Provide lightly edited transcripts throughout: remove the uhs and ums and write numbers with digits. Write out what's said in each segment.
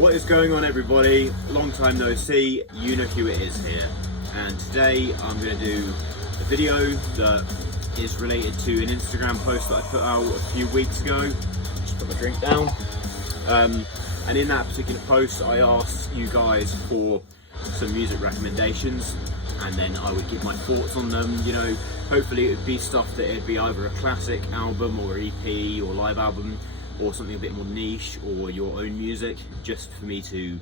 What is going on, everybody? Long time no see, you know who it is here. And today I'm going to do a video that is related to an Instagram post that I put out a few weeks ago. Just put my drink down. And in that particular post I asked you guys for some music recommendations, and then I would give my thoughts on them. You know, hopefully it would be stuff that it'd be either a classic album or EP or live album, or something a bit more niche, or your own music, just for me to,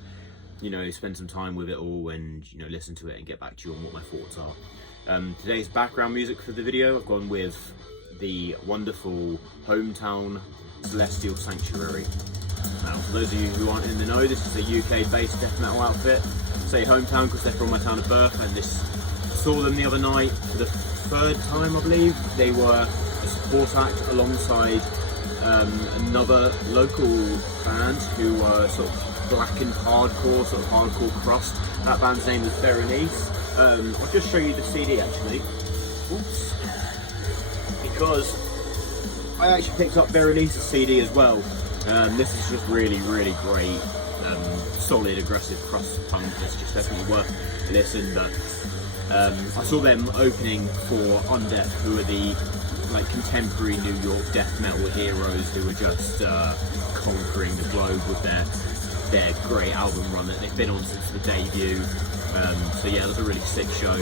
you know, spend some time with it all and, you know, listen to it and get back to you on what my thoughts are. Today's background music for the video, I've gone with the wonderful Hometown Celestial Sanctuary. Now, for those of you who aren't in the know, this is a UK-based death metal outfit. I say hometown because they're from my town of birth, and this saw them the other night for the third time, I believe. They were a support act alongside another local band who were sort of blackened hardcore, sort of hardcore crust. That band's name was Berenice. I'll just show you the CD actually. Oops. Because I actually picked up Berenice's CD as well. This is just really, really great, solid, aggressive crust punk. It's just definitely worth a listen. But I saw them opening for Undeath, who are the contemporary New York death metal heroes who are just conquering the globe with their great album run that they've been on since the debut. So yeah, it was a really sick show.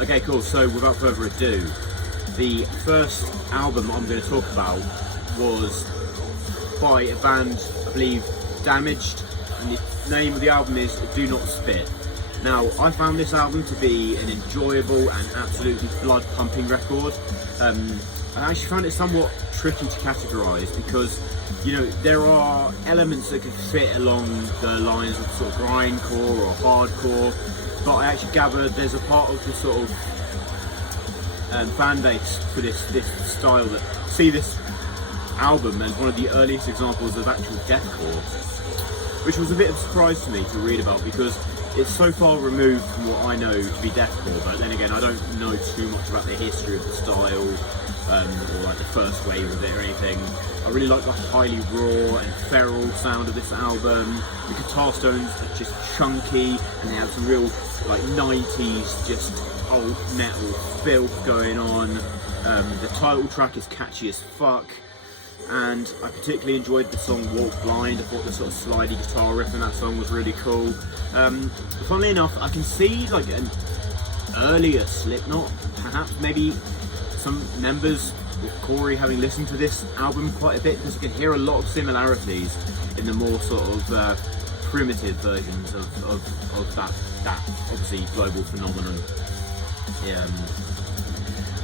Okay, cool. So without further ado, the first album I'm going to talk about was by a band, I believe, Damaged, and the name of the album is Do Not Spit. Now, I found this album to be an enjoyable and absolutely blood-pumping record. I actually found it somewhat tricky to categorise because, you know, there are elements that could fit along the lines of sort of grindcore or hardcore, but I actually gathered there's a part of the sort of fan base for this style that see this album as one of the earliest examples of actual deathcore, which was a bit of a surprise to me to read about because it's so far removed from what I know to be deathcore. But then again, I don't know too much about the history of the style, or like the first wave of it or anything. I really like the highly raw and feral sound of this album. The guitar tones are just chunky, and they have some real like 90s just old metal filth going on. The title track is catchy as fuck, and I particularly enjoyed the song Walk Blind. I thought the sort of slidey guitar riff in that song was really cool. Funnily enough, I can see like an earlier Slipknot, perhaps maybe some members with Corey having listened to this album quite a bit, because you can hear a lot of similarities in the more sort of primitive versions of that obviously global phenomenon.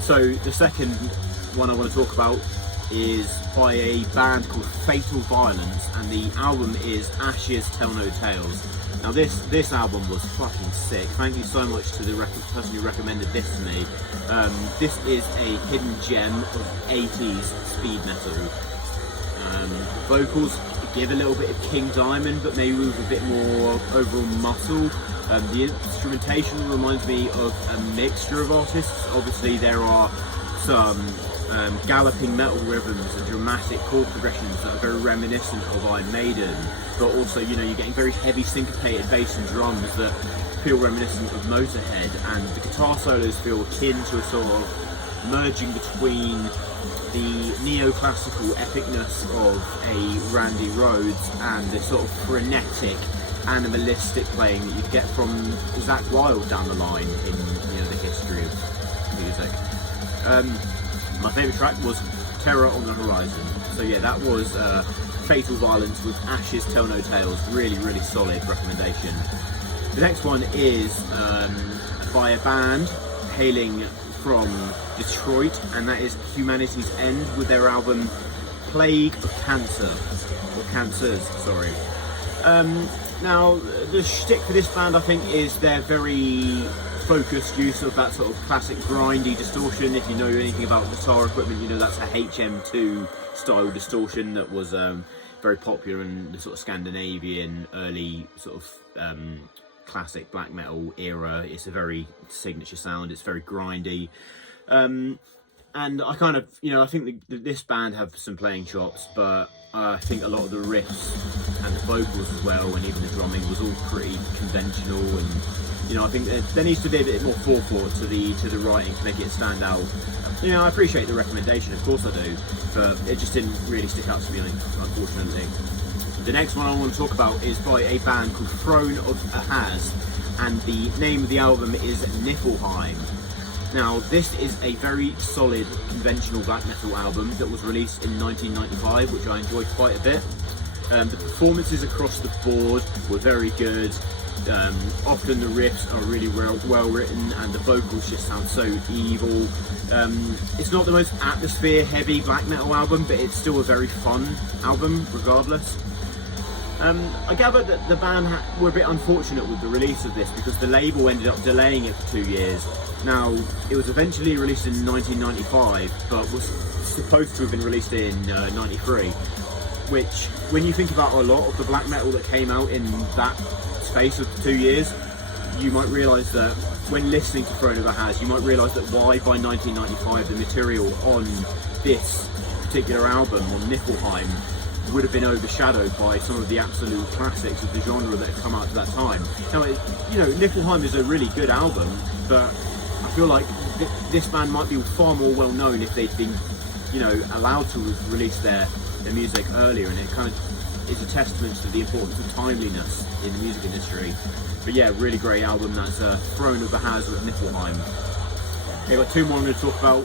So the second one I want to talk about is by a band called Fatal Violence, and the album is Ashes Tell No Tales. Now this album was fucking sick. Thank you so much to the person who recommended this to me. This is a hidden gem of 80s speed metal. Vocals give a little bit of King Diamond, but maybe with a bit more overall muscle. The instrumentation reminds me of a mixture of artists. Obviously there are some galloping metal rhythms and dramatic chord progressions that are very reminiscent of Iron Maiden, but also, you know, you're getting very heavy syncopated bass and drums that feel reminiscent of Motorhead, and the guitar solos feel akin to a sort of merging between the neoclassical epicness of a Randy Rhoads and this sort of frenetic animalistic playing that you get from Zakk Wylde down the line in, you know, the history of music. My favourite track was Terror on the Horizon. So yeah, that was Fatal Violence with Ashes Tell No Tales. Really, really solid recommendation. The next one is by a band hailing from Detroit, and that is Humanity's End with their album Plague of Cancer, or Cancers, sorry. Now, the shtick for this band, I think, is their very focused use of that sort of classic grindy distortion. If you know anything about guitar equipment, you know that's a HM2 style distortion that was very popular in the sort of Scandinavian early sort of classic black metal era. It's a very signature sound. It's very grindy. And I kind of, you know, I think this band have some playing chops, but I think a lot of the riffs and the vocals as well, and even the drumming was all pretty conventional. And I think there needs to be a bit more forethought to the writing to make it stand out. I appreciate the recommendation, of course I do, but it just didn't really stick out to me, unfortunately. The next one I want to talk about is by a band called Throne of Ahaz, and the name of the album is Nifelheim. Now, this is a very solid, conventional black metal album that was released in 1995, which I enjoyed quite a bit. The performances across the board were very good. Often the riffs are really well written, and the vocals just sound so evil. It's not the most atmosphere-heavy black metal album, but it's still a very fun album, regardless. I gather that the band were a bit unfortunate with the release of this because the label ended up delaying it for 2 years. Now, it was eventually released in 1995, but was supposed to have been released in 93, which, when you think about a lot of the black metal that came out in that space of 2 years, you might realise that when listening to Throne of Ahaz, you might realise that why by 1995 the material on this particular album, on Nifelheim, would have been overshadowed by some of the absolute classics of the genre that had come out at that time. Now, Nifelheim is a really good album, but I feel like this band might be far more well known if they'd been, allowed to release their music earlier, and it kind of is a testament to the importance of timeliness in the music industry. But yeah, really great album. That's Throne of Ahaz with Nifelheim. Okay, got two more I'm going to talk about.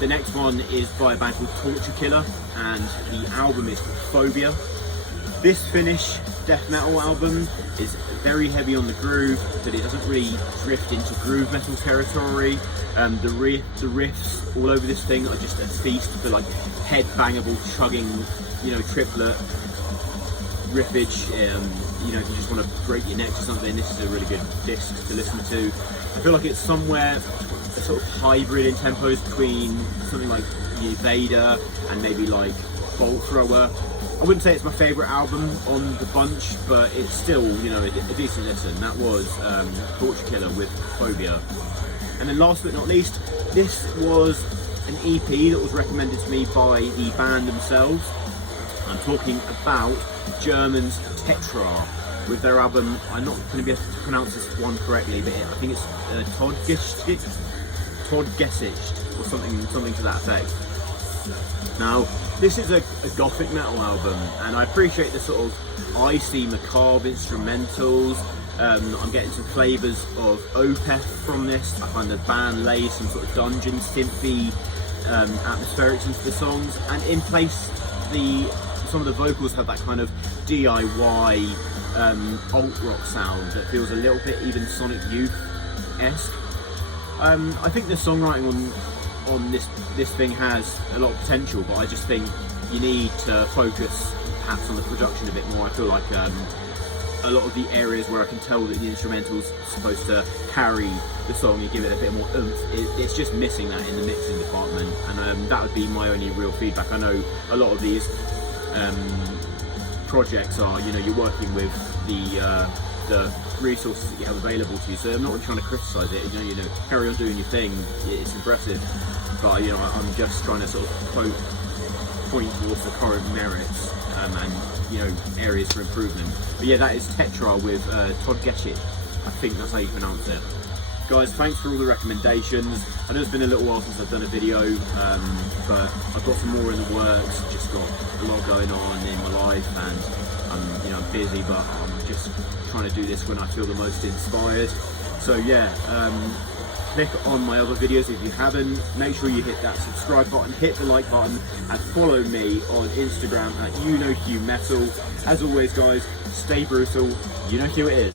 The next one is by a band called Todgesicht, and the album is called Phobia. This Finnish death metal album is very heavy on the groove, but it doesn't really drift into groove metal territory. The riffs all over this thing are just a feast for like head-bangable, chugging, triplet riffage. If you just want to break your neck or something, this is a really good disc to listen to. I feel like it's somewhere a sort of hybrid in tempos between something like Vader and maybe like Bolt Thrower. I wouldn't say it's my favourite album on the bunch, but it's still, a decent listen. That was Todgesicht with Phobia. And then last but not least, this was an EP that was recommended to me by the band themselves. I'm talking about German's Tetraar with their album. I'm not going to be able to pronounce this one correctly, but I think it's Todgesicht or something to that effect. Now, this is a gothic metal album, and I appreciate the sort of icy, macabre instrumentals. I'm getting some flavours of Opeth from this. I find the band lays some sort of dungeon synthy atmospherics into the songs, and in place some of the vocals have that kind of DIY alt rock sound that feels a little bit even Sonic Youth-esque. I think the songwriting on this thing has a lot of potential, but I just think you need to focus perhaps on the production a bit more. I feel like a lot of the areas where I can tell that the instrumental's supposed to carry the song and give it a bit more oomph, it's just missing that in the mixing department, and that would be my only real feedback. I know a lot of these projects are, you're working with the resources that you have available to you, so I'm not really trying to criticise it. Carry on doing your thing, it's impressive, but I'm just trying to sort of point towards the current merits and areas for improvement. But yeah, that is Tetraar with Todgesicht. I think that's how you pronounce it. Guys, thanks for all the recommendations. I know it's been a little while since I've done a video, but I've got some more in the works. Just got a lot going on in my life, and I'm busy, but I'm just trying to do this when I feel the most inspired. So yeah, click on my other videos if you haven't. Make sure you hit that subscribe button, hit the like button, and follow me on Instagram at YouKnowHughMetal. As always, guys, stay brutal. You know who it is.